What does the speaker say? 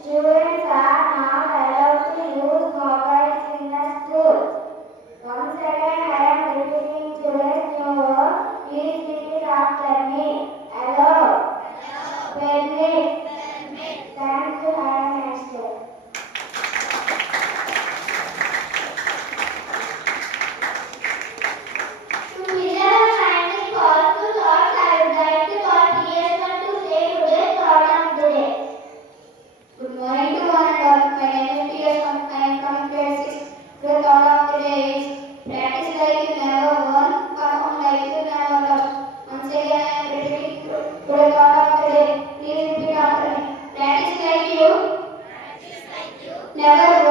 Students are not allowed to use mobiles in the school. Once again, I am repeating today's new word. Please repeat after me. Hello. Permit. Thank you. Have a nice day. To preserve finding powerful thoughts, I would like to call PS1 to say today's thought of the day. Good morning to one and all. My name is PS1. I am coming to assist. The thought of the day is practice like you never won, perform like you never lost. Once again, I am repeating to the thought of the day. Please repeat after me. Practice like you never